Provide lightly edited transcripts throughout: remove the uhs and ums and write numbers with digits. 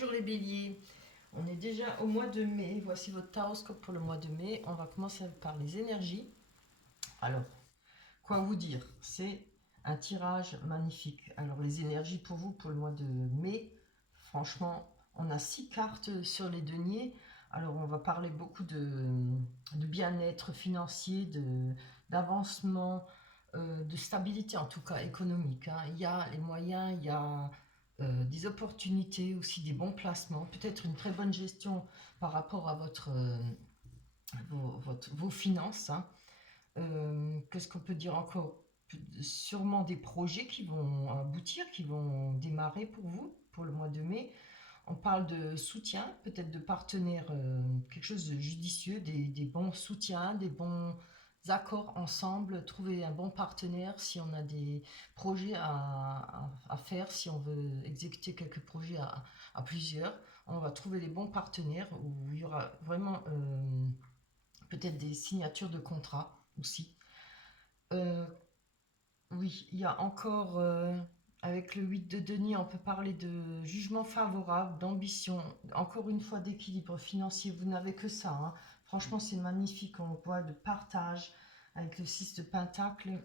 Bonjour les béliers, on est déjà au mois de mai, voici votre taroscope pour le mois de mai. On va commencer par les énergies. Alors, quoi vous dire? C'est un tirage magnifique. Alors les énergies pour vous pour le mois de mai, franchement, on a 6 cartes sur les deniers. Alors on va parler beaucoup de bien-être financier, d'avancement, de stabilité en tout cas économique, hein. Il y a les moyens, il y a des opportunités, aussi des bons placements, peut-être une très bonne gestion par rapport à vos finances, hein. Qu'est-ce qu'on peut dire encore? Sûrement des projets qui vont aboutir, qui vont démarrer pour vous, pour le mois de mai. On parle de soutien, peut-être de partenaires, quelque chose de judicieux, des bons soutiens, des bons accords ensemble, trouver un bon partenaire si on a des projets à faire, si on veut exécuter quelques projets à plusieurs. On va trouver les bons partenaires où il y aura vraiment peut-être des signatures de contrats aussi. Euh, oui, il y a encore, avec le 8 de denier, on peut parler de jugement favorable, d'ambition, encore une fois d'équilibre financier. Vous n'avez que ça, hein. Franchement, c'est magnifique. On voit de partage avec le 6 de pentacle,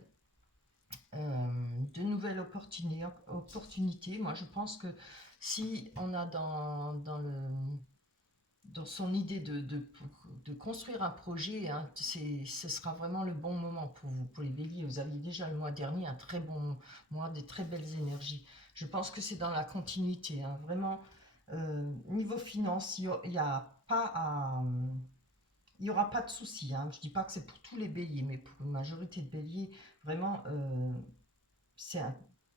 de nouvelles opportunités. Moi, je pense que si on a dans son idée de construire un projet, hein, ce sera vraiment le bon moment pour vous, pour les béliers. Vous aviez déjà le mois dernier un très bon mois, des très belles énergies. Je pense que c'est dans la continuité, hein, vraiment. Niveau finance, il y a pas à, il n'y aura pas de souci, hein. Je ne dis pas que c'est pour tous les béliers, mais pour une majorité de béliers, vraiment, c'est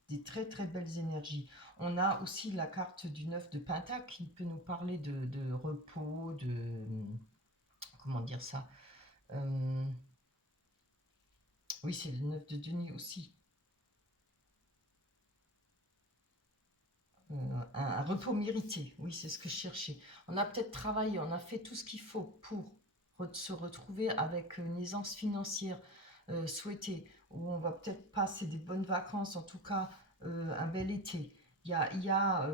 des très très belles énergies. On a aussi la carte du 9 de Pentacle qui peut nous parler de repos, comment dire ça? Euh, oui, c'est le 9 de denier aussi. Un repos mérité, oui, c'est ce que je cherchais. On a peut-être travaillé, on a fait tout ce qu'il faut pour se retrouver avec une aisance financière souhaitée, où on va peut-être passer des bonnes vacances, en tout cas un bel été. Il y a, il y a,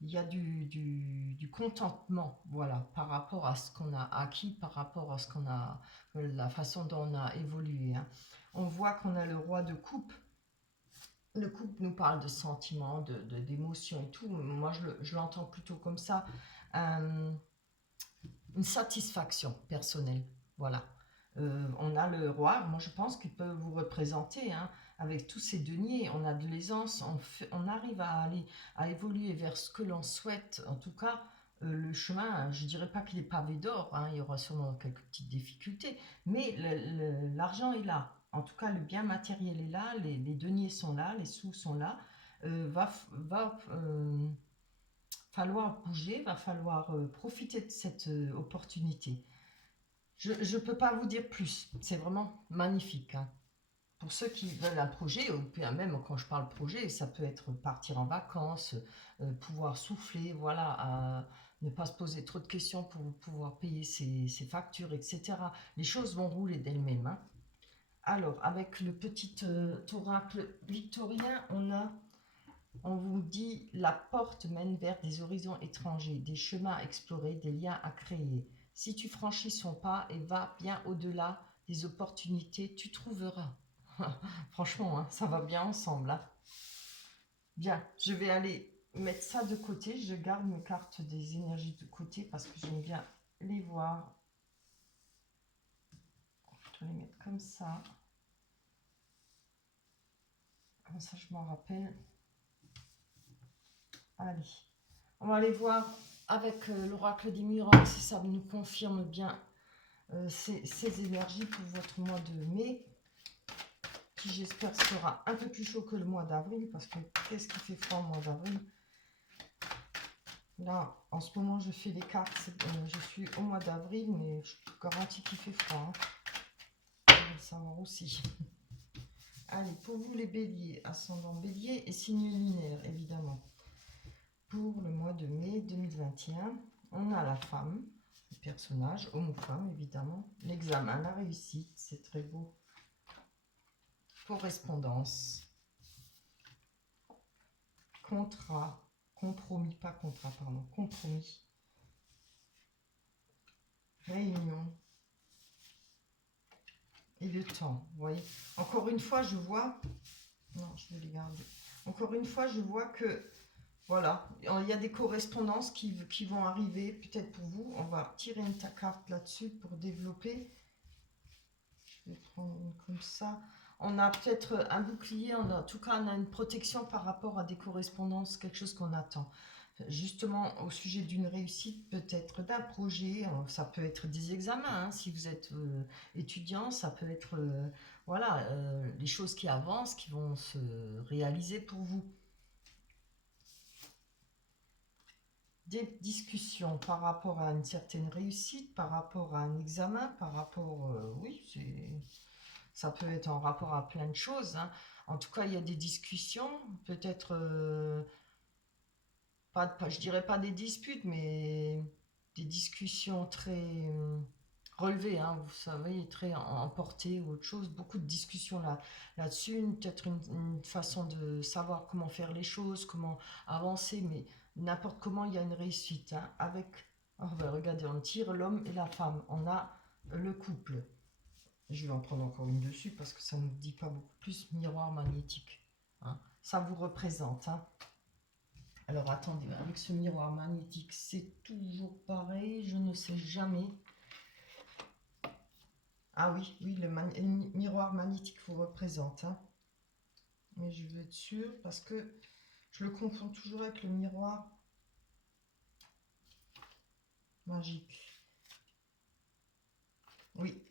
il y a du contentement, voilà, par rapport à ce qu'on a acquis, par rapport à ce qu'on a, la façon dont on a évolué, hein. On voit qu'on a le roi de coupe. Le couple nous parle de sentiments, d'émotions et tout. Moi, je l'entends plutôt comme ça. Euh, une satisfaction personnelle. Voilà. On a le roi, moi je pense qu'il peut vous représenter, hein, avec tous ces deniers. On a de l'aisance, on arrive à aller à évoluer vers ce que l'on souhaite. En tout cas, le chemin, je dirais pas qu'il est pavé d'or, hein, il y aura sûrement quelques petites difficultés, mais l'argent est là. En tout cas, le bien matériel est là, les deniers sont là, les sous sont là. Va falloir bouger, va falloir profiter de cette opportunité. Je ne peux pas vous dire plus, c'est vraiment magnifique, hein. Pour ceux qui veulent un projet, ou bien même quand je parle projet, ça peut être partir en vacances, pouvoir souffler, voilà, ne pas se poser trop de questions pour pouvoir payer ses factures, etc. Les choses vont rouler d'elles-mêmes, hein. Alors, avec le petit oracle victorien, on vous dit la porte mène vers des horizons étrangers, des chemins à explorer, des liens à créer. Si tu franchis son pas et vas bien au-delà des opportunités, tu trouveras. Franchement, hein, ça va bien ensemble, hein. Bien, je vais aller mettre ça de côté. Je garde mes cartes des énergies de côté parce que j'aime bien les voir. Je vais les mettre comme ça. Comme ça, je m'en rappelle. Allez, on va aller voir avec l'oracle des Mureaux si ça nous confirme bien ces énergies pour votre mois de mai, qui j'espère sera un peu plus chaud que le mois d'avril, parce que qu'est-ce qui fait froid au mois d'avril? Là, en ce moment, je fais les cartes, je suis au mois d'avril, mais je garantis qu'il fait froid, hein. Vous le savoir aussi. Allez, pour vous les béliers, ascendant bélier et signe lunaire, évidemment. Pour le mois de mai 2021, on a la femme, le personnage, homme ou femme, évidemment. L'examen, la réussite, c'est très beau. Correspondance, contrat, compromis, pas contrat, pardon, compromis, réunion et le temps, vous voyez. Encore une fois, je vois, non, je vais les garder. Encore une fois, je vois que, voilà, il y a des correspondances qui vont arriver, peut-être pour vous. On va tirer une carte là-dessus pour développer. Je vais prendre une comme ça. On a peut-être un bouclier, en tout cas, on a une protection par rapport à des correspondances, quelque chose qu'on attend. Justement, au sujet d'une réussite, peut-être d'un projet, ça peut être des examens, hein, si vous êtes étudiant, ça peut être, voilà, les choses qui avancent, qui vont se réaliser pour vous. Des discussions par rapport à une certaine réussite, par rapport à un examen, par rapport, oui, ça peut être en rapport à plein de choses, hein. En tout cas, il y a des discussions, peut-être, je dirais pas des disputes, mais des discussions très relevées, hein, vous savez, très emportées ou autre chose. Beaucoup de discussions là-dessus, peut-être une façon de savoir comment faire les choses, comment avancer, mais n'importe comment, il y a une réussite, hein, avec, oh, ben, regardez, on tire l'homme et la femme, on a le couple. Je vais en prendre encore une dessus parce que ça ne nous dit pas beaucoup plus. Miroir magnétique, hein. Ça vous représente, hein. Alors attendez, avec ce miroir magnétique, c'est toujours pareil, je ne sais jamais. Ah oui, oui, le miroir magnétique vous représente, hein. Mais je veux être sûre parce que je le confonds toujours avec le miroir magique. Oui,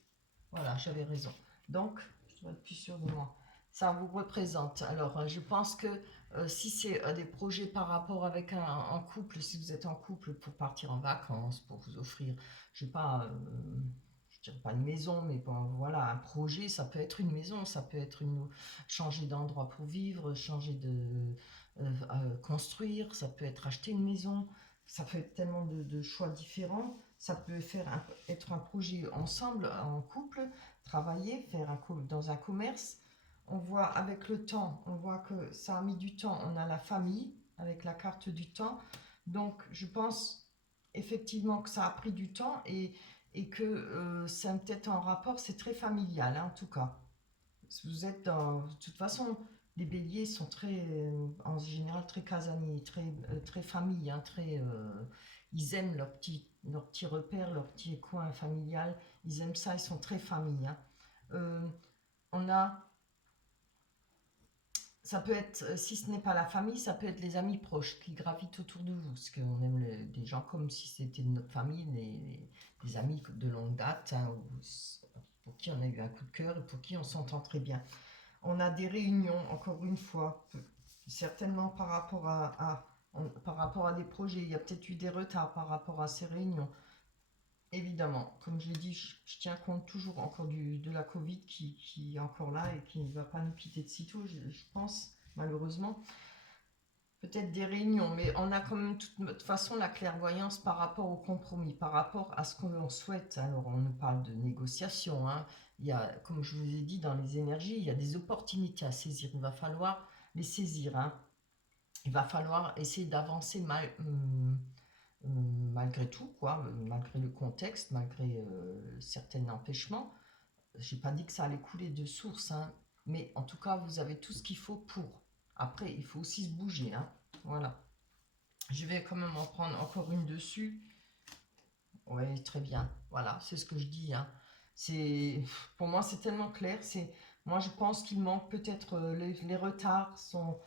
voilà, j'avais raison. Donc, je dois être plus sûre de moi. Ça vous représente. Alors, je pense que si c'est des projets par rapport avec un couple, si vous êtes en couple pour partir en vacances, pour vous offrir, je sais pas, je dirais pas une maison, mais bon, voilà, un projet, ça peut être une maison, ça peut être changer d'endroit pour vivre, changer de construire, ça peut être acheter une maison, ça peut être tellement de choix différents. Ça peut être un projet ensemble, en couple, travailler, dans un commerce. On voit avec le temps, on voit que ça a mis du temps. On a la famille avec la carte du temps. Donc, je pense effectivement que ça a pris du temps et que c'est peut-être en rapport, c'est très familial, hein, en tout cas. Vous êtes de toute façon, les béliers sont très, en général, très casaniers, très famille, hein, ils aiment leur petit repère, leur petit coin familial. Ils aiment ça, ils sont très famille, hein. Euh, on a, ça peut être, si ce n'est pas la famille, ça peut être les amis proches qui gravitent autour de vous, parce qu'on aime des gens comme si c'était de notre famille, des amis de longue date, hein, pour qui on a eu un coup de cœur et pour qui on s'entend très bien. On a des réunions, encore une fois, certainement par rapport à des projets. Il y a peut-être eu des retards par rapport à ces réunions. Évidemment, comme je l'ai dit, je tiens compte toujours encore de la Covid qui est encore là et qui ne va pas nous quitter de sitôt, je pense, malheureusement. Peut-être des réunions, mais on a quand même de toute façon la clairvoyance par rapport au compromis, par rapport à ce qu'on souhaite. Alors on nous parle de négociation, hein. Il y a, comme je vous ai dit, dans les énergies, il y a des opportunités à saisir. Il va falloir les saisir, hein. Il va falloir essayer d'avancer malgré tout, quoi, malgré le contexte, malgré certains empêchements. Je n'ai pas dit que ça allait couler de source, hein, mais en tout cas, vous avez tout ce qu'il faut pour. Après, il faut aussi se bouger, hein. Voilà. Je vais quand même en prendre encore une dessus. Oui, très bien. Voilà, c'est ce que je dis, hein. Pour moi, c'est tellement clair. Moi, je pense qu'il manque peut-être les retards sont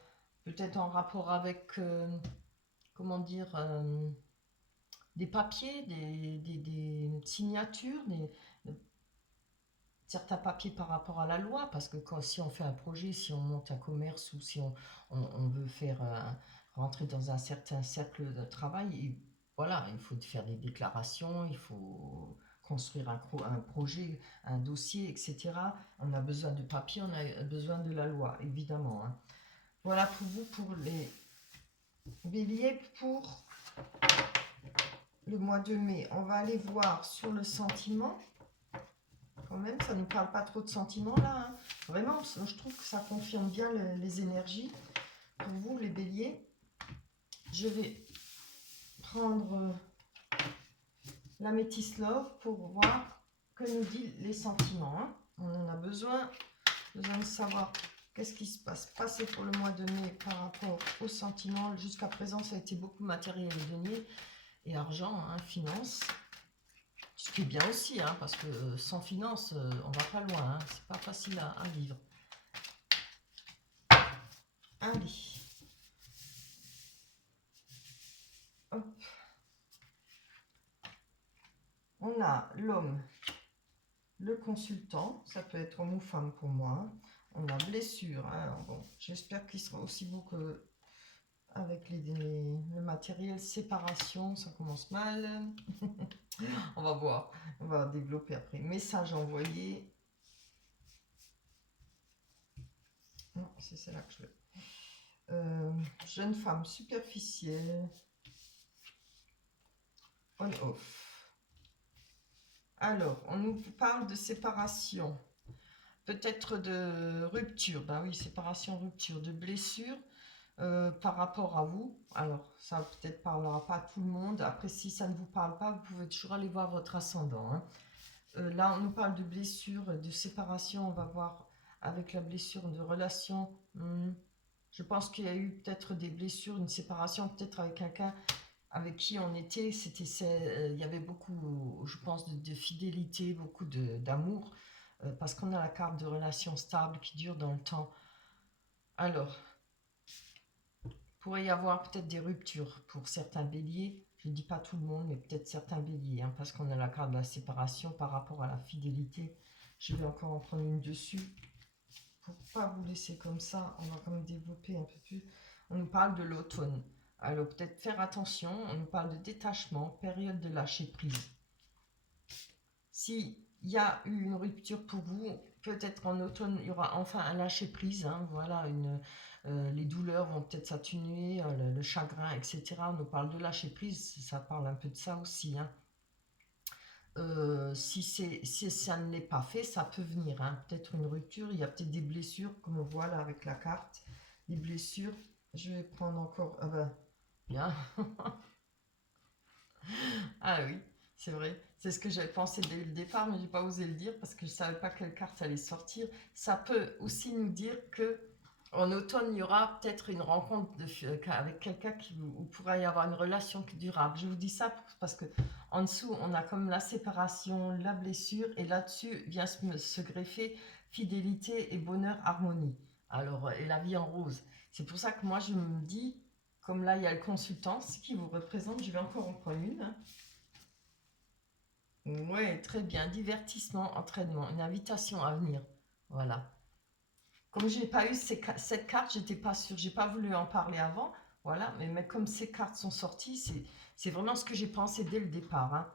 peut-être en rapport avec, comment dire, des papiers, des signatures, certains papiers par rapport à la loi, parce que si on fait un projet, si on monte un commerce ou si on veut faire rentrer dans un certain cercle de travail, voilà, il faut faire des déclarations, il faut construire un projet, un dossier, etc. On a besoin de papier, on a besoin de la loi, évidemment, hein. Voilà pour vous, pour les béliers, pour le mois de mai. On va aller voir sur le sentiment. Quand même, ça ne nous parle pas trop de sentiments là, hein. Vraiment, je trouve que ça confirme bien les énergies. Pour vous, les béliers, je vais prendre la Métis Love pour voir que nous disent les sentiments. Hein. On en a besoin de savoir qu'est-ce qui se passe. Passer pour le mois de mai par rapport aux sentiments. Jusqu'à présent, ça a été beaucoup matériel et denier et argent, hein, finance. Ce qui est bien aussi, hein, parce que sans finance, on va pas loin. Hein. C'est pas facile à vivre. Allez. Hop. On a l'homme, le consultant, ça peut être homme ou femme pour moi. On a blessure. Alors bon, j'espère qu'il sera aussi beau que avec le matériel. Séparation, ça commence mal. On va voir. On va développer après. Message envoyé. Non, c'est celle-là que je veux. Jeune femme superficielle. On-off. Alors, on nous parle de séparation. Peut-être de rupture. Ben oui, séparation, rupture. De blessure par rapport à vous. Alors, ça peut-être parlera pas à tout le monde. Après, si ça ne vous parle pas, vous pouvez toujours aller voir votre ascendant. Hein. Là, on nous parle de blessure, de séparation. On va voir avec la blessure de relation. Je pense qu'il y a eu peut-être des blessures, une séparation peut-être avec quelqu'un avec qui on était. Il y avait beaucoup, je pense, de fidélité, beaucoup d'amour. Parce qu'on a la carte de relation stable qui dure dans le temps. Alors, il pourrait y avoir peut-être des ruptures pour certains béliers. Je ne dis pas tout le monde, mais peut-être certains béliers, hein, parce qu'on a la carte de la séparation par rapport à la fidélité. Je vais encore en prendre une dessus. Pour ne pas vous laisser comme ça, on va quand même développer un peu plus. On nous parle de l'automne. Alors peut-être faire attention, on nous parle de détachement, période de lâcher prise. Si il y a eu une rupture pour vous, peut-être en automne, il y aura enfin un lâcher-prise. Hein, voilà, les douleurs vont peut-être s'atténuer, le chagrin, etc. On nous parle de lâcher-prise, ça parle un peu de ça aussi. Hein. Si ça ne l'est pas fait, ça peut venir. Hein. Peut-être une rupture, il y a peut-être des blessures, comme on voit là avec la carte. Les blessures, je vais prendre encore... Ah ben, bien. Ah oui, c'est vrai. C'est ce que j'avais pensé dès le départ, mais j'ai pas osé le dire parce que je savais pas quelle carte allait sortir. Ça peut aussi nous dire que en automne, il y aura peut-être une rencontre avec quelqu'un où pourra y avoir une relation durable. Je vous dis ça parce que en dessous, on a comme la séparation, la blessure, et là-dessus vient se greffer fidélité et bonheur, harmonie. Alors, et la vie en rose. C'est pour ça que moi, je me dis, comme là, il y a le consultant, ce qui vous représente, je vais encore en prendre une. Hein. Ouais, très bien. Divertissement, entraînement, une invitation à venir. Voilà. Comme j'ai pas eu cette carte, j'étais pas sûre. J'ai pas voulu en parler avant. Voilà. Mais comme ces cartes sont sorties, c'est vraiment ce que j'ai pensé dès le départ. Hein.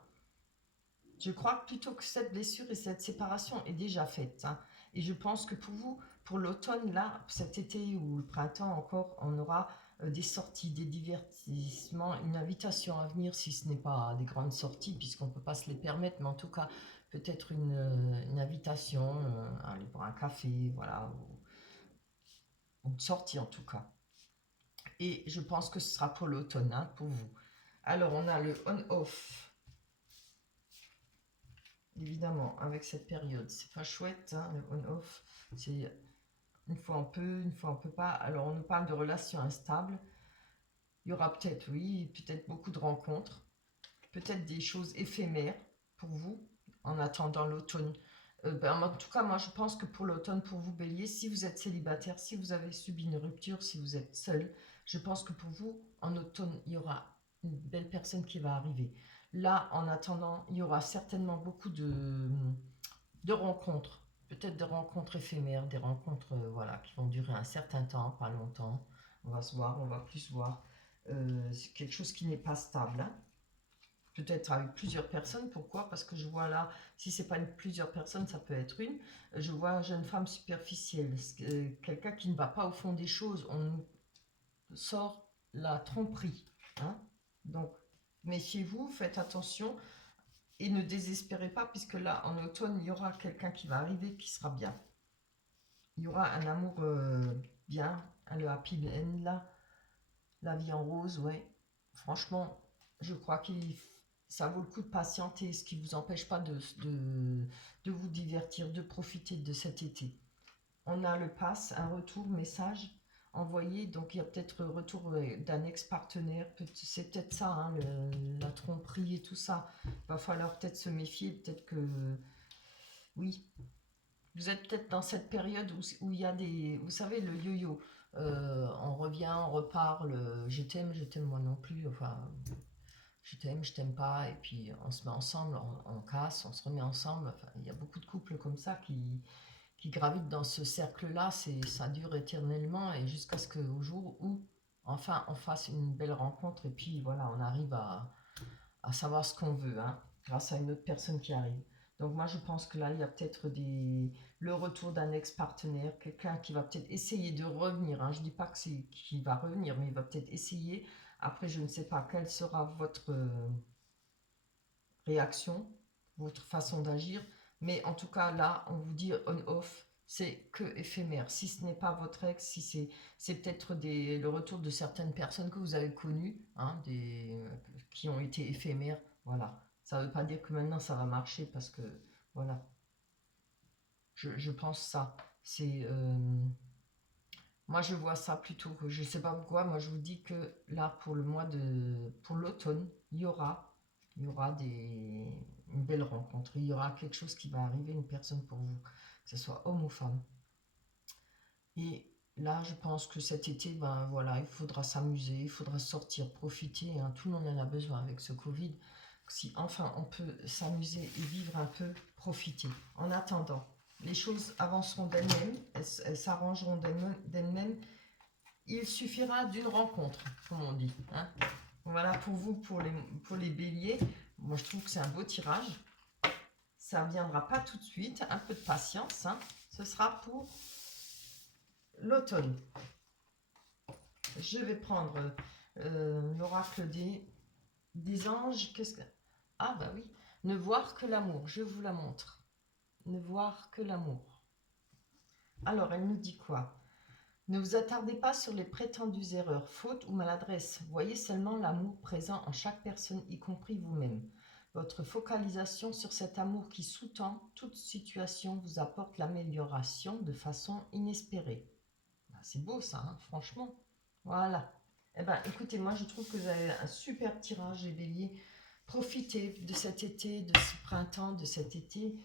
Je crois que plutôt que cette blessure et cette séparation est déjà faite. Hein. Et je pense que pour vous, pour l'automne, là, cet été ou le printemps encore, on aura des sorties, des divertissements, une invitation à venir si ce n'est pas des grandes sorties, puisqu'on ne peut pas se les permettre, mais en tout cas, peut-être une invitation à aller boire un café, voilà, ou une sortie en tout cas. Et je pense que ce sera pour l'automne, hein, pour vous. Alors, on a le on-off. Évidemment, avec cette période, c'est pas chouette, hein, le on-off, c'est une fois on peut, une fois on peut pas. Alors on nous parle de relations instables, il y aura peut-être, oui, peut-être beaucoup de rencontres, peut-être des choses éphémères pour vous, en attendant l'automne. En tout cas, moi je pense que pour l'automne, pour vous Bélier, si vous êtes célibataire, si vous avez subi une rupture, si vous êtes seul, je pense que pour vous, en automne, il y aura une belle personne qui va arriver. Là, en attendant, il y aura certainement beaucoup de rencontres, peut-être des rencontres éphémères, des rencontres voilà, qui vont durer un certain temps, pas longtemps. On va se voir, on va plus se voir. C'est quelque chose qui n'est pas stable. Hein. Peut-être avec plusieurs personnes. Pourquoi? Parce que je vois là, si c'est pas plusieurs personnes, ça peut être une. Je vois une jeune femme superficielle, quelqu'un qui ne va pas au fond des choses. On nous sort la tromperie. Hein. Donc, méfiez-vous, faites attention. Et ne désespérez pas, puisque là, en automne, il y aura quelqu'un qui va arriver qui sera bien. Il y aura un amour bien, le happy end là. La vie en rose, ouais. Franchement, je crois qu'il ça vaut le coup de patienter, ce qui ne vous empêche pas de vous divertir, de profiter de cet été. On a le pass, un retour, message envoyé, donc il y a peut-être retour d'un ex-partenaire, c'est peut-être ça, hein, la tromperie et tout ça. Il va falloir peut-être se méfier, peut-être que... Oui, vous êtes peut-être dans cette période où il y a des... Vous savez, le yo-yo. On revient, on reparle, je t'aime moi non plus, enfin, je t'aime pas, et puis on se met ensemble, on casse, on se remet ensemble. Enfin, il y a beaucoup de couples comme ça qui gravitent dans ce cercle-là, ça dure éternellement, et jusqu'à ce qu'au jour où, enfin, on fasse une belle rencontre, et puis voilà, on arrive à savoir ce qu'on veut, hein, grâce à une autre personne qui arrive. Donc moi je pense que là il y a peut-être le retour d'un ex-partenaire, quelqu'un qui va peut-être essayer de revenir, hein. Je ne dis pas que c'est qu'il va revenir, mais il va peut-être essayer. Après je ne sais pas quelle sera votre réaction, votre façon d'agir, mais en tout cas là on vous dit on-off, c'est que éphémère. Si ce n'est pas votre ex, si c'est peut-être le retour de certaines personnes que vous avez connues, hein, qui ont été éphémères, voilà. Ça ne veut pas dire que maintenant ça va marcher parce que, voilà, je pense ça. C'est, moi je vois ça plutôt que, je sais pas pourquoi, moi je vous dis que là pour l'automne, il y aura une belle rencontre, il y aura quelque chose qui va arriver, une personne pour vous, que ce soit homme ou femme. Et là, je pense que cet été, ben voilà, il faudra s'amuser, il faudra sortir, profiter, hein. Tout le monde en a besoin avec ce Covid. Si enfin on peut s'amuser et vivre un peu, profiter. En attendant, les choses avanceront d'elles-mêmes, elles s'arrangeront d'elles-mêmes. Il suffira d'une rencontre, comme on dit, hein. Voilà pour vous, pour les béliers. Moi, je trouve que c'est un beau tirage. Ça ne viendra pas tout de suite, un peu de patience, hein. Ce sera pour l'automne. Je vais prendre l'oracle des anges. Qu'est-ce que... Ah bah oui, ne voir que l'amour, je vous la montre. Ne voir que l'amour. Alors, elle nous dit quoi? Ne vous attardez pas sur les prétendues erreurs, fautes ou maladresses. Voyez seulement l'amour présent en chaque personne, y compris vous-même. Votre focalisation sur cet amour qui sous-tend toute situation vous apporte l'amélioration de façon inespérée. Ben, c'est beau ça, hein, franchement. Voilà. Eh ben, écoutez, moi je trouve que vous avez un super tirage, les béliers. Profitez de cet été, de ce printemps, de cet été,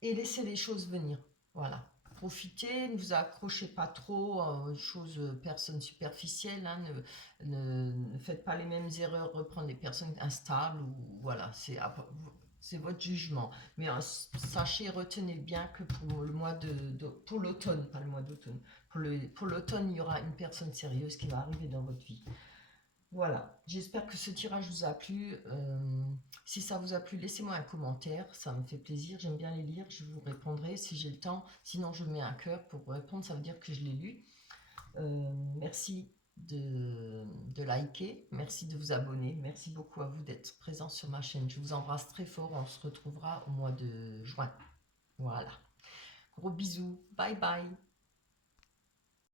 et laissez les choses venir. Voilà. Profitez, ne vous accrochez pas trop aux choses, personnes superficielles, hein, ne faites pas les mêmes erreurs, reprendre des personnes instables, ou voilà, c'est votre jugement. Mais sachez, retenez bien que pour le mois pour l'automne, pas le mois d'automne, pour l'automne, il y aura une personne sérieuse qui va arriver dans votre vie. Voilà, j'espère que ce tirage vous a plu. Si ça vous a plu, laissez-moi un commentaire, ça me fait plaisir, j'aime bien les lire, je vous répondrai si j'ai le temps. Sinon, je mets un cœur pour vous répondre, ça veut dire que je l'ai lu. Merci de liker, merci de vous abonner, merci beaucoup à vous d'être présents sur ma chaîne. Je vous embrasse très fort, on se retrouvera au mois de juin. Voilà, gros bisous, bye bye.